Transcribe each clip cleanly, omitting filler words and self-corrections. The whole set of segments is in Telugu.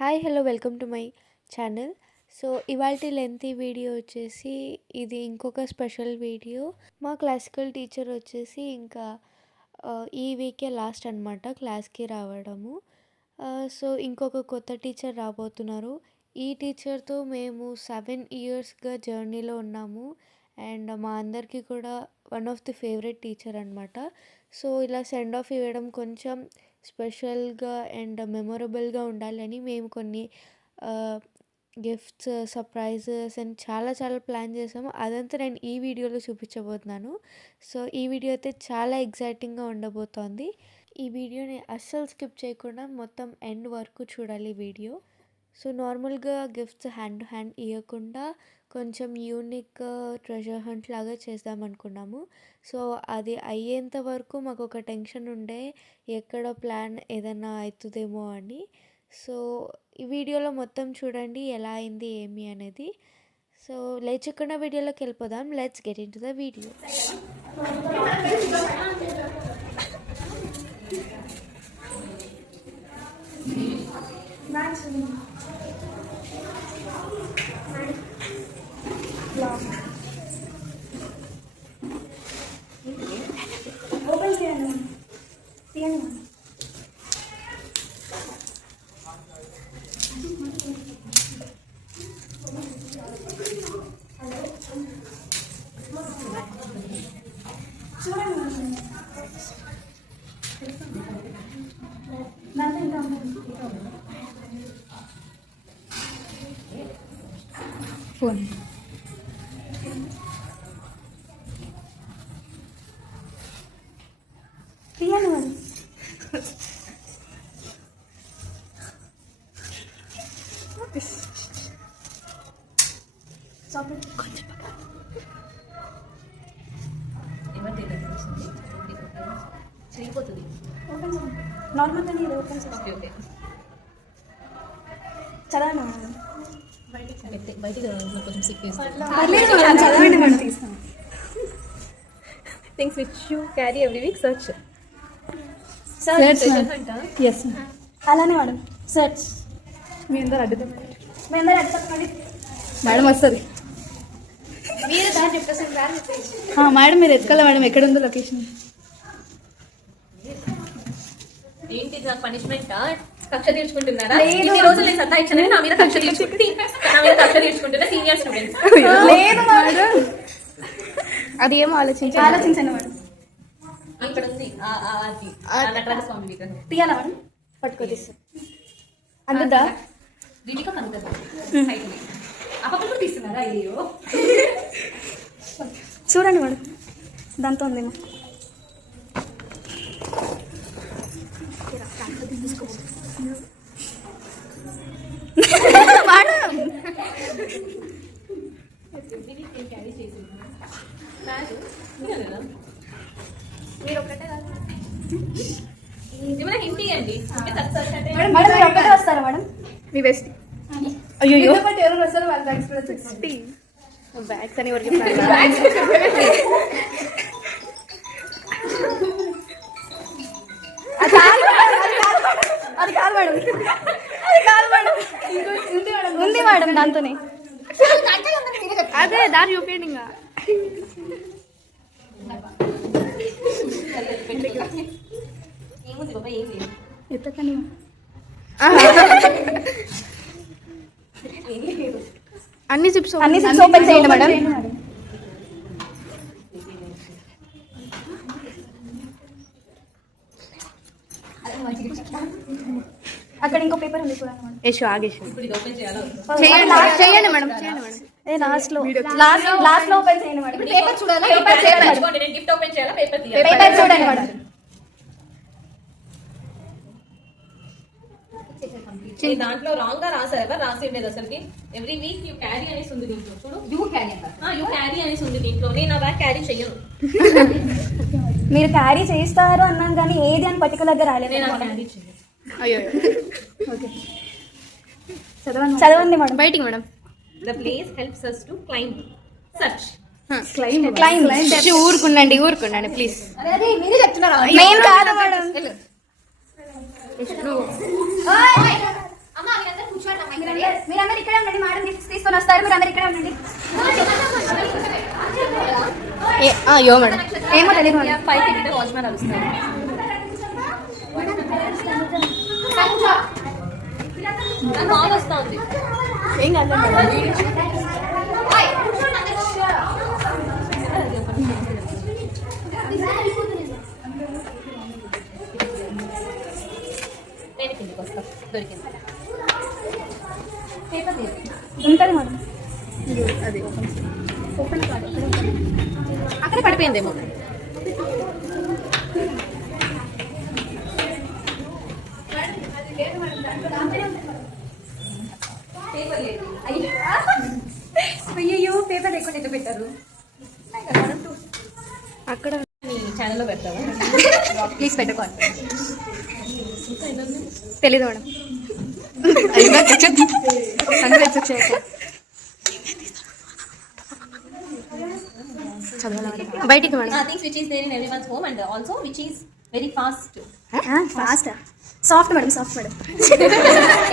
Hi hello welcome to my channel. So ఇవాల్టి లెంతీ వీడియో వచ్చేసి ఇది ఇంకొక స్పెషల్ వీడియో. మా క్లాసికల్ టీచర్ వచ్చేసి ఇంకా ఈ వీకే లాస్ట్ అనమాట క్లాస్కి రావడము. సో ఇంకొక కొత్త టీచర్ రాబోతున్నారు. ఈ టీచర్తో మేము 7 ఇయర్స్గా జర్నీలో ఉన్నాము అండ్ మా అందరికీ కూడా one of the favourite teacher అనమాట. సో ఇలా సెండ్ ఆఫ్ ఇవ్వడం కొంచెం స్పెషల్గా అండ్ మెమొరబుల్గా ఉండాలని మేము కొన్ని గిఫ్ట్స్, సర్ప్రైజెస్ అండ్ చాలా ప్లాన్ చేసాము. అదంతా నేను ఈ వీడియోలో చూపించబోతున్నాను. సో ఈ వీడియో అయితే చాలా ఎగ్జైటింగ్గా ఉండబోతోంది. ఈ వీడియోని అస్సలు స్కిప్ చేయకుండా మొత్తం ఎండ్ వరకు చూడాలి వీడియో. సో నార్మల్గా గిఫ్ట్స్ హ్యాండ్ టు హ్యాండ్ ఇవ్వకుండా కొంచెం యూనిక్ ట్రెజర్ హంట్ లాగా చేద్దాం అనుకున్నాము. సో అది అయ్యేంత వరకు మాకు ఒక టెన్షన్ ఉండే, ఎక్కడ ప్లాన్ ఏదైనా అవుతుందేమో అని. సో ఈ వీడియోలో మొత్తం చూడండి ఎలా అయింది ఏమి అనేది. సో లేచకుండా వీడియోలోకి వెళ్ళిపోదాం. Let's get in to the video. Open చేయండి. తీయండి. ఫోన్ తీయండి మరి. చేయబోతుంది నార్మల్గా ఇది ఓపెన్ చేసి ఓకే చదవండి. బయటికి కొంచెం సిక్ చదవండి మనం తీస్తాం. Things which you carry every week search yes అలానే మేడం. సర్చ్ మీ అందరు అడ్డుతాం మీ అందరూ అడుగుతామండి. మేడం వస్తుంది. మీరు దాన్ని చెప్పేసి దాన్ని చెప్పేసి మేడం మీరు ఎత్తుకోలే మేడం, ఎక్కడ ఉందో లొకేషన్. ఏంటి నాకు పనిష్మెంట్? కక్ష తీర్చుకుంటున్నారా? ఈ రోజు నేను సత్తా ఇచ్చానని నా మీద కక్ష తీర్చుకుంటున్నా సీనియర్ స్టూడెంట్స్. లేదు మేడం, అది ఏమో ఆలోచించండి మేడం. ఇక్కడ ఉంది నటరాజ స్వామి విగ్రహం. తీయాలా మేడం? పట్టుకో తీస్తాం. అందుదా దీనిక కనుక అప్పుడు తీస్తున్నారా? అయ్యో చూడండి మేడం, దాంతో ఉందేమో. మీరు ఒకటే కాదు ఏమైనా హింట్ ఇవ్వండి. మేడం, మీరు ఒక్కటే వస్తారా మేడం? మీ బెస్ట్. అయ్యో ఎవరు వస్తారు వాళ్ళ బ్యాగ్స్ అని ఎవరికి అది కాదు మేడం, ఉంది మేడం దాంతోనే. అదే దారి చూపించండి. ఇంకా ఏముంది బాబా? ఏం లేదు. ఎత్తకండి. అన్ని సిప్స్ ఓపెన్ చేయండి మేడం. అక్కడ ఇంకో పేపర్ ఉంది చూడండి మేడం. యశు ఆగేష్ చేయండి మేడం. లాస్ట్ లో ఓపెన్ చేయండి మేడం. పేపర్ చూడాలా? నేను గిఫ్ట్ ఓపెన్ చేయాలా? పేపర్ తీయాలి. పేపర్ చూడండి మేడం. దాంట్లో రాంగ్ గా రాసారు. రాసి ఉండేది అసలుకి ఎవ్రీ వీక్ యూ క్యారీ అనేసి ఉంది దీంట్లో. చూడు, యూ క్యారీ అనేసి ఉంది దీంట్లో. నేను ఆ బ్యాగ్ క్యారీ చెయ్యను. మీరు క్యారీ చేస్తారు అన్నాను కానీ ఏది అని పర్టికులర్ గా రాలేదు. నేను క్యారీ చెయ్యను. ఓకే, చదవండి మేడం. బయటికి madam. The place helps us to climb. Search. ఊరుకుండండి ప్లీజ్. మీరే చెప్తున్నారా? నేను కాదు మేడం. అమ్మా మాట్లాడండి. యో మేడం. ఏమో తెలియదు మేడం. పైకి ఎక్కితే వాచ్మెన్ అరుస్తారు. బాగా వస్తా ఉంది. ఏం కాదు మేడం. నేను కిందికి వస్తా. దొరికింది. పేపర్ లేదు. ఉంటుంది మేడం. అది ఓపెన్ కాదు. అక్కడ పడిపోయిందేమో. అయ్యో పేపర్ ఎక్కువ ఎట్లా పెట్టారు. అక్కడ మీ ఛానల్లో పెడతావా? ప్లీజ్ పెట్టుకోండి. తెలీదు మేడం. బయటికి madam. Things which is there in everyone's home and also which is very fast. Fast soft madam. Soft madam.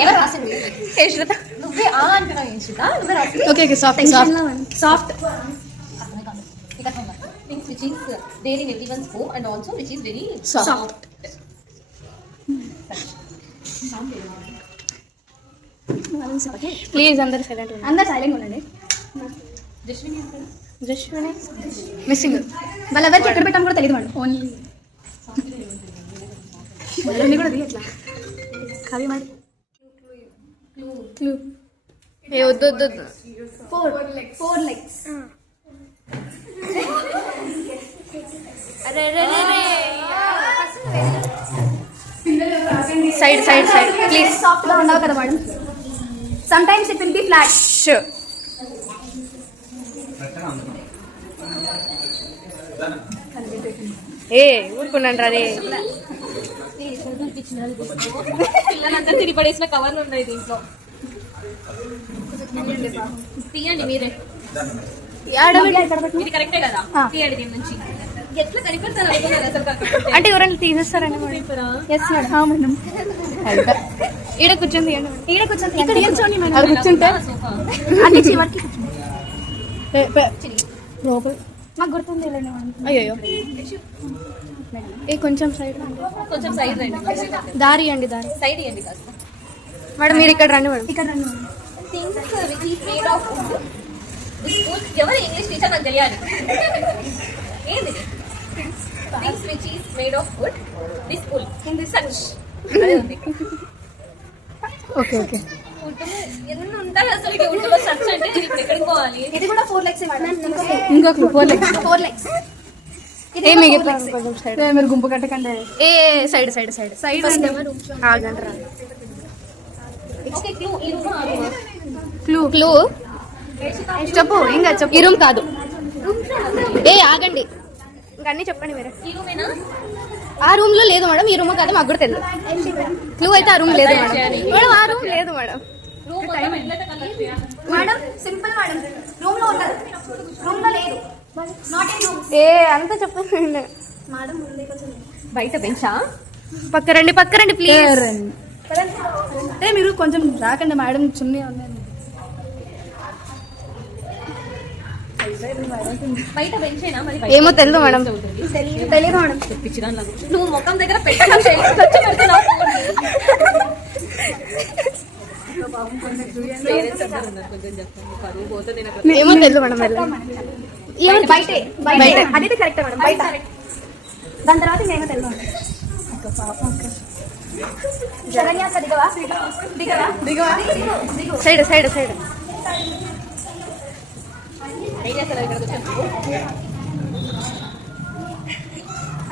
ఎవరు రాసింది? నువ్వే అంటున్నావు యశ్విత. నువ్వే రాసింది. Okay okay soft soft Things which is there in everyone's home and also which is very soft. Please అందరు సైలెంట్. అందరు సైలెంట్ ఉండండి. Just missing. వాళ్ళు ఎవరికి ఎక్కడ పెట్టాము కూడా తెలియదు మేడం. ఓన్లీ కూడా ఎట్లా కవి మేడం. క్లూ. ఏ వద్దు వద్దు వద్దు. Four legs. అరే అరే అరే. Side side side please. Soft గా ఉండవు కదా madam. Sometimes it will be flat. ఏ ఊరుకున్నాను రే. పిల్లలంతా తిరిగి పడేసిన కవర్లు ఉన్నాయి దీంట్లో. తీయండి మీరే. ఇది కరెక్టే కదా? తీయండి దీని నుంచి. ఎట్లా కనిపెడతారు అనుకున్నారు అసలు? అంటే ఎవరైనా తీసేస్తారండి మేడం. Yes madam. మేడం ఈడ కూర్చొని తీయండి. ఈడ కూర్చొని ఇక్కడ కూర్చోండి మేడం. అది కూర్చుంటే అన్ని చివరికి లోపల మాకు గుర్తుంది మేడం. అయ్యో ఏ కొంచెం సైడ్ కొంచెం సైడ్ రండి. దారి అండి దారి. సైడ్ ఇవ్వండి కాస్త. మేడం మీరు ఇక్కడ రండి మేడం. ఇక్కడ రండి madam. Things which is made of would. ఎవరు ఇంగ్లీష్ టీచర్ నాకు తెలియాలి. ఏంది? Things which is made of would. This wool in this such. అదే ఉంది. Okay okay. ఎన్ని ఉంటాయి అసలు వుడ్లో సచ్ అంటే? నేను ఇప్పుడు ఎక్కడికి పోవాలి? ఇది కూడా 4 లెగ్స్ మేడం. ఇంకొక 4 లెగ్స్. 4 లెగ్స్. ఏ మిగతా కొంచెం సైడ్. మీరు గుంపు కట్టకండి. ఏ సైడ్ సైడ్ సైడ్ సైడ్ ఆగండి రా. Okay clue. ఈ రూమ్ ఆ రూమ్. క్లూ క్లూ చెప్పు. ఇంకా చెప్పు. ఈ రూమ్ కాదు. ఏ ఆగండి. ఇంకా అన్ని చెప్పండి మీరు. ఈ రూమేనా? ఆ రూమ్ లో లేదు మేడం. ఈ రూమ్ కాదు మాకు కూడా తెలియదు. క్లూ అయితే ఆ రూమ్ లేదు మేడం. మేడం ఆ రూమ్ లేదు మేడం. రూమ్ మొత్తం ఎట్లయితే కలర్ చేయాలి? Madam simple madam. రూమ్ లో ఉండదు. రూమ్ లో లేదు. Not in room. ఏ అంతా చెప్పండి మేడం ముందే కొంచెం బయట బెంచా? పక్క రండి ప్లీజ్. అంటే మీరు కొంచెం రాకండి మేడం. చున్నీ ఉన్నాయి. బయట బెంచేనా? మరి ఏమో తెలియదు మేడం. తెలియదు మేడం. పిచ్చిరా నువ్వు ముఖం దగ్గర పెట్టడం ఖర్చు పెడుతున్నావు. పేరెంట్స్ అందరూ ఉన్నారు. కొంచెం చెప్పండి. పరువు పోతుంది నాకు. ఏమో తెలియదు మేడం. బయట అది కరెక్ట్ మేడం. బయట దాని తర్వాత మేము తెలియదు. శరణ్య అక్క దిగవా సైడ్ సైడ్ సైడ్.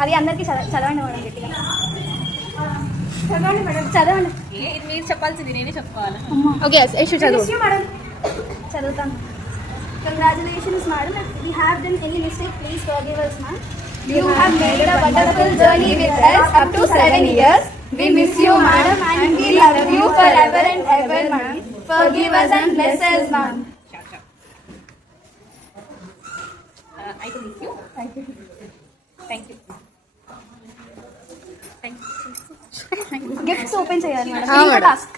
అది అందరికి చదవండి మేడం. గట్టిగా చదవండి మేడం. చదవండి. ఇది మీరు చెప్పాల్సింది నేనే చెప్పుకోవాలి. ఓకే చదువు మేడం. చదువుతాను. Congratulations madam. If we have done any mistake, please forgive us ma'am. You have made a wonderful journey with us up to 7 years. We miss you madam and we love you forever and ever ma'am. Forgive us and bless us ma'am. I to miss you. Thank you. Gifts open చేయాలి మేడం. madam. టాస్క్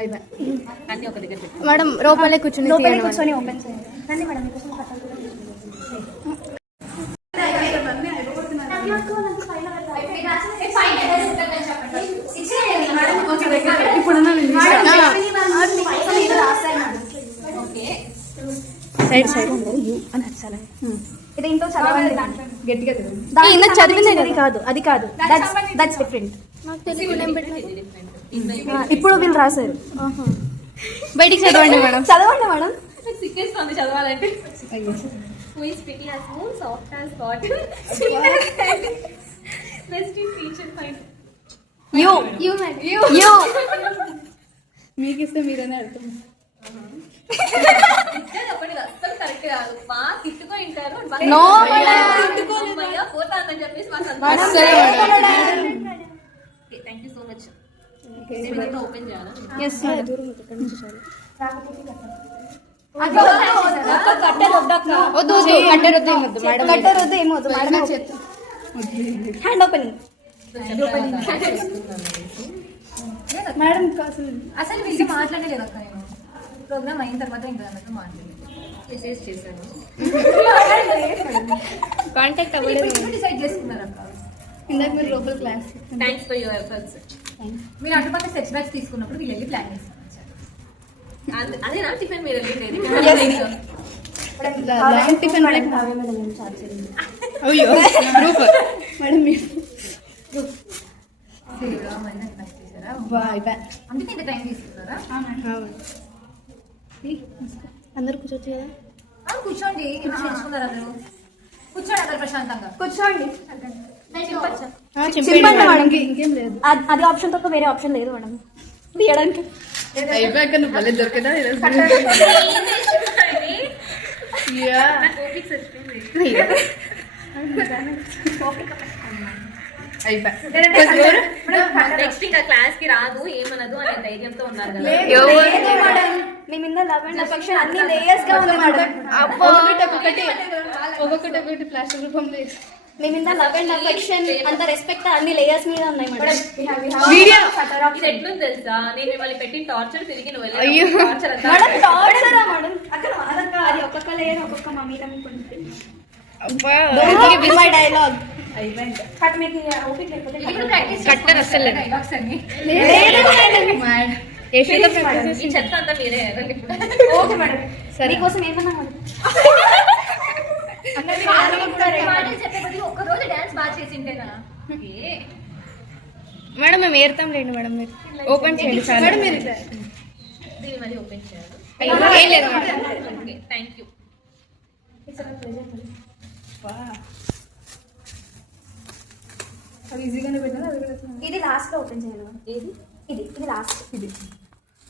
అన్నీ ఒక దగ్గర పెట్టు. మేడం లోపలే కూర్చుని లోపలే కూర్చొని ఓపెన్ చేయండి. రండి మేడం మీకోసం కట్టాలి. సైడ్ సైడ్ ఇది ఇంట్లో చదవండి. గట్టిగా చదివింది కాదు, అది కాదు, దట్స్ డిఫరెంట్. ఇప్పుడు వీళ్ళు రాశారు. బయటికి చదవండి మేడం. చదవండి మేడం. సిక్కేస్తుంది చదవాలంటే. Who is pretty as moon, soft as cotton, best in teacher find. You మీకు ఇస్తే మీరనే అర్థం. చెప్పండి అస్సలు కరెక్ట్ కాదు. బాగా తిట్టుకో ఉంటారు. No, పోతా అని చెప్పేసి మాకు thank you so much. Open చేయాలా? కట్టరొద్దు ఏమొద్దు మేడం. Hand opening madam. అసలు వీళ్ళు మాట్లాడలేదు అక్క. నేను ప్రోగ్రామ్ అయిన తర్వాత ఇంకా మాట్లాడలేదు. మెసేజ్ చేశాను. కాంటాక్ట్ అవ్వలేదు. డిసైడ్ చేసుకున్నారు అక్క. ఇందాక మీరు లోపల class. Thanks for your efforts. మీరు అటుపక్క సెర్చ్ బ్యాచ్ తీసుకున్నప్పుడు వీళ్ళు వెళ్ళి ప్లాన్ చేస్తాను. అదేనా టిఫిన్ మీరు వెళ్ళింది? టిఫిన్ అయ్యో గ్రూప్ మేడం మీరు అందుకే ఇంత టైం తీసుకున్నారా? అందరు కూర్చోవచ్చు కదా. కూర్చోండి. చేసుకున్నారు అందరూ. కూర్చోండి అందరు ప్రశాంతంగా. కూర్చోండి. చింపండి మేడం. ఇంకేం లేదు. అది ఆప్షన్ తప్ప వేరే ఆప్షన్ లేదు మేడం తీయడానికి. అయిపోయాక నువ్వు మళ్ళీ దొరికినా నెక్స్ట్ ఇంకా క్లాస్ కి రాదు ఏమనదు అనే ధైర్యంతో ఉన్నారు కదా. మీ మీద లవ్ అండ్ అఫెక్షన్ అన్ని లేయర్స్ గా ఉంది మేడం. ఒక్కొక్కటి ప్లాస్టిక్ రూపంలో మీ మీద లవ్ అండ్ అఫెక్షన్ అంత రెస్పెక్ట్ అన్ని లేయర్స్ మీద ఉన్నాయి మేడం. ఇది ఎట్లుంది తెలుసా? నేను మిమ్మల్ని పెట్టి టార్చర్ తిరిగి నువ్వు అయ్యో. టార్చర్ అంతా మేడం టార్చరా మేడం? అక్కడ అది ఒక్కొక్క లేయర్ ఒక్కొక్క మా మీద మై డైలాగ్ కట్ మీకు ఓపిక లేకపోతే కట్టర్ అసలు డైలాగ్స్ అన్ని ఈ చెత్త అంతా మీరే. Okay madam. మీకోసం ఏమన్నా చెప్పే ఒక్క రోజు డాన్స్ బాగా చేసింటేనా? మేడం మేము ఏరుతాం లేండి మేడం. మీరు ఓపెన్ చేయండి సార్. మేడం మీరు దీన్ని మళ్ళీ ఓపెన్ చేయాలి. ఏం లేదు మేడం. Okay thank you. ఇది లాస్ట్ లో ఓపెన్ చేయాలి. ఏది? ఇది లాస్ట్. ఇది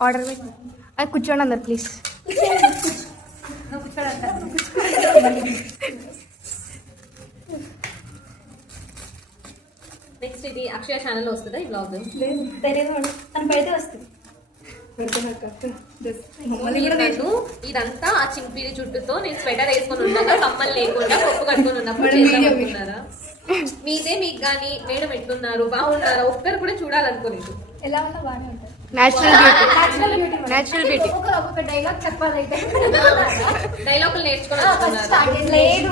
ఆర్డర్ పెట్టి అది కూర్చోండి అందరు ప్లీజ్. నెక్స్ట్ ఇది అక్షయ ఛానల్ వస్తుందా ఈ బ్లాగ్? తెలియదు మేడం. తను పెడితే వస్తుంది. ఇదంతా ఆ చింపిరి చుట్టూతో నేను స్వెటర్ వేసుకొని ఉన్నాగా కమ్మలు లేకుండా పప్పు కట్టుకొని ఉన్నప్పుడు చేసామనుకున్నారా? మీదే మీకు కానీ మేడం ఎట్లున్నారు బాగున్నారా ఒక్కరు కూడా చూడాలనుకోలేదు. ఎలా ఉన్నా బాగానే ఉంటుంది. Natural beauty. ఒక డైలాగ్ చెప్పాలైతే డైలాగులు నేర్చుకొని అనుకున్నారు. లేదు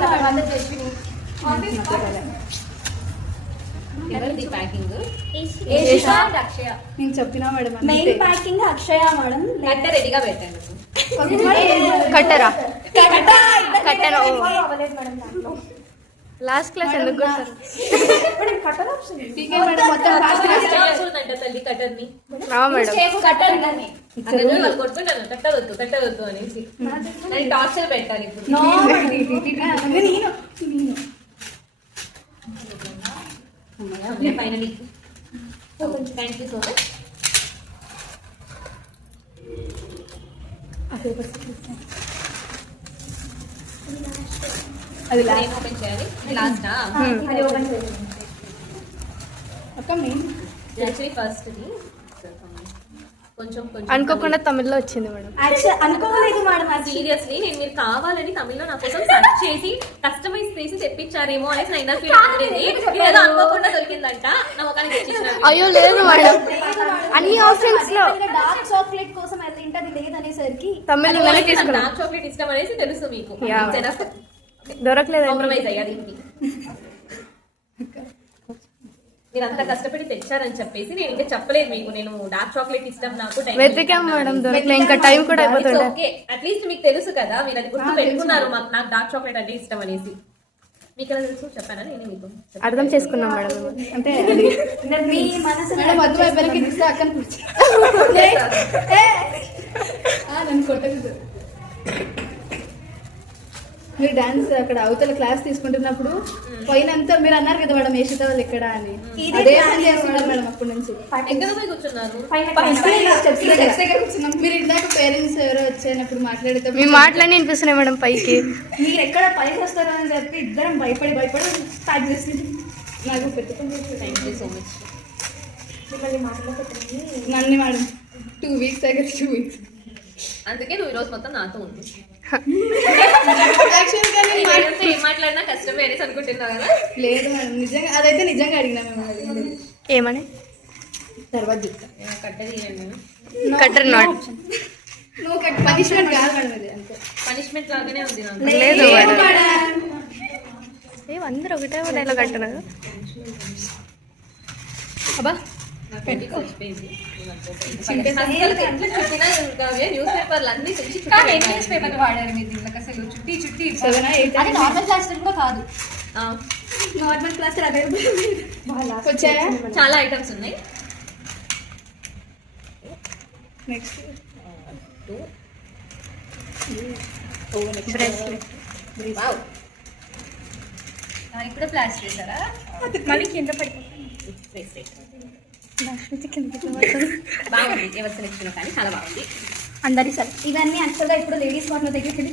ఎవరిది ప్యాకింగ్? అక్షయ. నేను చెప్పినా మేడం. మెయిన్ ప్యాకింగ్ అక్షయ మేడం. గడ్డ రెడీగా పెట్టండి. కట్టరా కట్టరా కట్టరా లాస్ట్ క్లాస్ ఎందుకు కొడతారు? కట్టర్ ఆప్షన్ ఉందంట తల్లి కట్టర్ని. మేడం కొట్టుకుంటాను కట్టవద్దు అనేసి టార్చర్ పెట్టాలి ఇప్పుడు. Finally thank you so much. అది నేను ఓపెన్ చేయాలి. లాస్టా? అది ఓపెన్ చేయాలి. అక్క మెయిన్ యాక్చువల్లీ ఫస్ట్ కొంచెం అనుకోకుండా తమిళ్లో వచ్చింది మేడం. యాక్చువల్ అనుకోలేదు మేడం. సీరియస్లీ నేను మీరు కావాలని తమిళ్లో నా కోసం సెర్చ్ చేసి కస్టమైజ్ చేసి తెప్పించారేమో అనేసి నా ఇన్నర్ ఫీల్ ఉండేది. ఏదో అనుకోకుండా దొరికిందంట నా ముఖానికి తెచ్చిచ్చారు. అయ్యో లేదు మేడం, అన్ని ఆప్షన్స్ లో డార్క్ చాక్లెట్ కోసం అది ఇంటది లేదనేసరికి తమిళ్లోనే తీసుకున్నాం. డార్క్ చాక్లెట్ ఇష్టం అనేసి తెలుసు మీకు. దొరకలేదు కాంప్రమైజ్ అయ్యా దీనికి. మీరు అంత కష్టపడి తెచ్చారని చెప్పేసి నేను ఇంకా చెప్పలేదు మీకు. నేను డార్క్ చాక్లెట్ ఇష్టం నాకు వెతికాం మేడం, దొరకలేదు. ఇంకా టైం కూడా అయిపోతుండే. ఓకే అట్లీస్ట్ మీకు తెలుసు కదా, మీరు అది గుర్తు పెట్టుకున్నారు నాకు డార్క్ చాక్లెట్ అంటే ఇష్టం అనేసి. మీకు ఎలా తెలుసు చెప్పానా నేను మీకు? అర్థం చేసుకున్నాం మేడం. అంటే మీ మనసు నన్ను కొట్టదు. మీరు డాన్స్ అక్కడ అవతల క్లాస్ తీసుకుంటున్నప్పుడు పైనంతా మీరు అన్నారు కదా మేడం ఏ వాళ్ళు ఎక్కడ అని, అదే పని చేస్తున్నారు మేడం అప్పటి నుంచి. ఎక్కడ పోయి కూర్చున్నారు? మీరు ఇందాక పేరెంట్స్ ఎవరో వచ్చేటప్పుడు మాట్లాడితే మీ మాటలన్నీ వినిపిస్తున్నాయి మేడం పైకి. మీరు ఎక్కడ పైకి వస్తారో అని చెప్పి ఇద్దరం భయపడి స్టార్ట్ చేస్తుంది. నాకు పెట్టుకుంటే థ్యాంక్ యూ సో మచ్. మిమ్మల్ని మాట్లాడుతుంది నన్ను మేడం 2 weeks అయితే 2 weeks అందుకే నువ్వు ఈరోజు మొత్తం నాతో ఉంది. యాక్చువల్గా ఏం మాట్లాడినా కష్టమే అనేసి అనుకుంటున్నావు కదా? లేదు మేడం, నిజంగా అదైతే నిజంగా అడిగినా మేము. ఏమని? తర్వాత చెప్తా. కట్టది కట్టర్ నాట్ నువ్వు పనిష్మెంట్ కాదు మేడం ఇది, అంతే. పనిష్మెంట్ లాగానే ఉంది నాకు. లేదు మేడం, అందరూ ఒకటే డైలాగ్ అంటున్నారు. అబ్బా న్యూస్ పేపర్లు అన్ని తెచ్చి న్యూస్ పేపర్ వాడారు మీరు దీనికి అసలు చుట్టి 7 or 8 అది నార్మల్ క్లాస్ కూడా కాదు. నార్మల్ క్లాస్ అదే వచ్చాయా? చాలా ఐటమ్స్ ఉన్నాయి. Next bracelet. వావ్ ఇప్పుడు ప్లాస్ చేశారా? మళ్ళీ కింద పడిపోతుంది. బాగుంది. ఎవరి సెలెక్షన్ కానీ చాలా బాగుంది. అందరి సార్ ఇవన్నీ యాక్చువల్గా ఇప్పుడు లేడీస్ కార్నర్ దగ్గరికి వెళ్ళి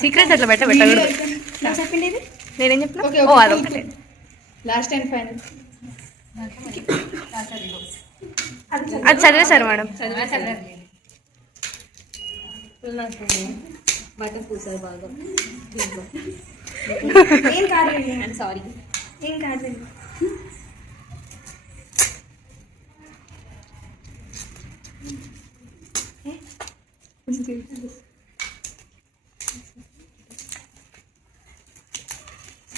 సీక్రెట్స్ అట్లా పెట్టకూడదు. చెప్పింది ఇది నేనేం చెప్పినా? ఓకే, ఓ ఓకే. అదొకటే. లాస్ట్ అండ్ ఫైనల్ అది చదివేశారు మేడం. నాకు బటన్ పూసారు బాగా. ఏం కాదు ఐమ్ సారీ. ఏం కాదు.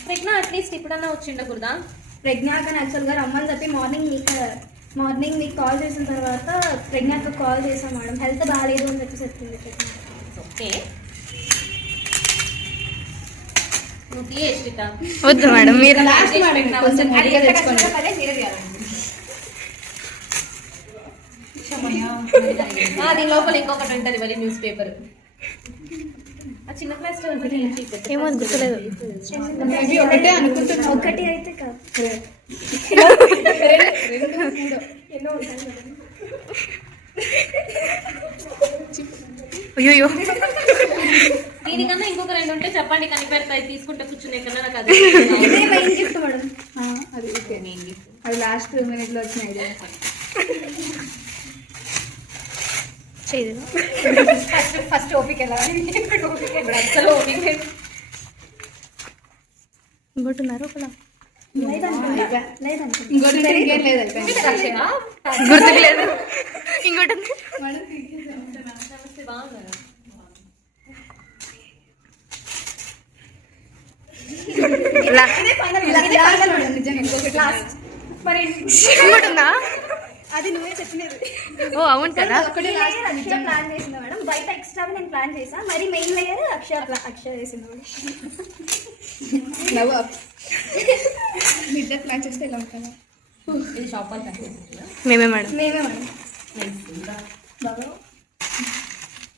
ప్రజ్ఞ అట్లీస్ట్ ఇప్పుడన్నా వచ్చిండకూడదా? ప్రజ్ఞాక యాక్చువల్గా రమ్మని చెప్పి మార్నింగ్ మీకు కాల్ చేసిన తర్వాత ప్రజ్ఞాకు కాల్ చేసాం మేడం. హెల్త్ బాగాలేదు అని చెప్పి చెప్పింది ప్రజ్ఞ. ఓకే నువ్వు తీయేష్టిక వద్దు మేడం, మీరు లాస్ట్ మేడం కొంచెం గట్టిగా తెచ్చుకోండి. దీని లోపల ఇంకొకటి ఉంటుంది మరి న్యూస్ పేపర్. ఆ చిన్న ప్లాస్టర్ ఏమో గుర్తులేదు. మేబీ ఒకటే అనుకుంటున్నా. ఒకటి అయితే కాదు. అయ్యో దీనికన్నా ఇంకొక 2 ఉంటే చెప్పండి, కనిపెడతాయి. తీసుకుంటే కూర్చునే కన్నా నాకు అది ఇదే మెయిన్ గిఫ్ట్ మేడం. అది ఓకే, అది లాస్ట్ మినిట్లో వచ్చిన ఐడియా. చేయదు. ఫస్ట్ ఓపిక ఎలా అసలు ఓపిక లేదు. ఇంకోటి ఉన్నారు ఒకలా లేదంటే ఇంకోటి ఉంటే ఇంకేం లేదు అయిపోయింది. గుర్తుకు లేదు. ఇంకోటి ఉంది. నమస్తే, బాగున్నారా? ఇంకోటి ఉందా? అది నువ్వే చెప్పినది. ఓ అవును కదా. ఒకటి అక్షయ ప్లాన్ చేసింది మేడం. బయట ఎక్స్ట్రా నేను ప్లాన్ చేసా. మరి మెయిన్ లేయర్ అక్షయ చేసింది మేడం. నవ్వు మీ ఇద్దరు ప్లాన్ చేస్తే ఇలా ఉంటాను. ఇది షాప్ వాళ్ళు మేమే మేడం. మేమే మేడం. బాబా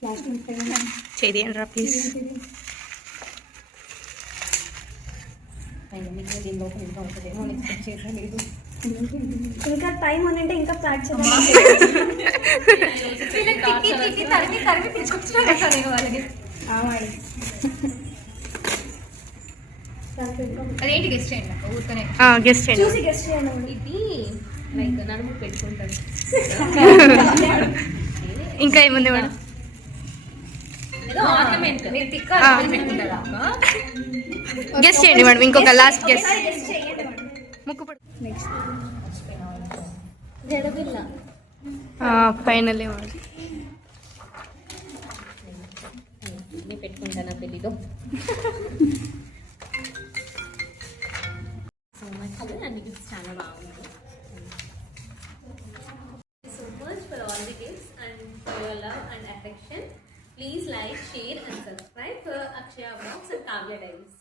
లాస్ట్ చేయండి రా ప్లీజ్. దీని లోపల ఇంకా ఉంటుందేమో ఎక్స్పెక్ట్ చేయలేదు. ఇంకా టైం ఉందంటే ఇంకా ప్లాన్ చేద్దాం. తరిమి తీసుకొచ్చిన నేను వాళ్ళకి. అదేంటి గెస్ట్ చేయండి ఊరికనే గెస్ట్ చేయండి. చూసి గెస్ట్ చేయండి మేడం. ఇది లైక్ నడుము పెట్టుకుంటాడు. ఇంకా ఏముంది మేడం? ఏదో ఆర్నమెంట్ మీరు తిక్క పెట్టుకుంటారా? గెస్ చేయండి మేడం, ఇంకొక లాస్ట్ గెస్. ముక్కు నెక్స్ట్ జడబిల్ల. Final madam. నేను పెట్టుకుంటానా పెళ్ళిలో. సో మచ్ అన్ని గిఫ్ట్స్ చాలా బాగుంది. So much for all the gifts and for your love and affection. Please like, share and subscribe for Akshaya Vlogs and Kavya Diaries.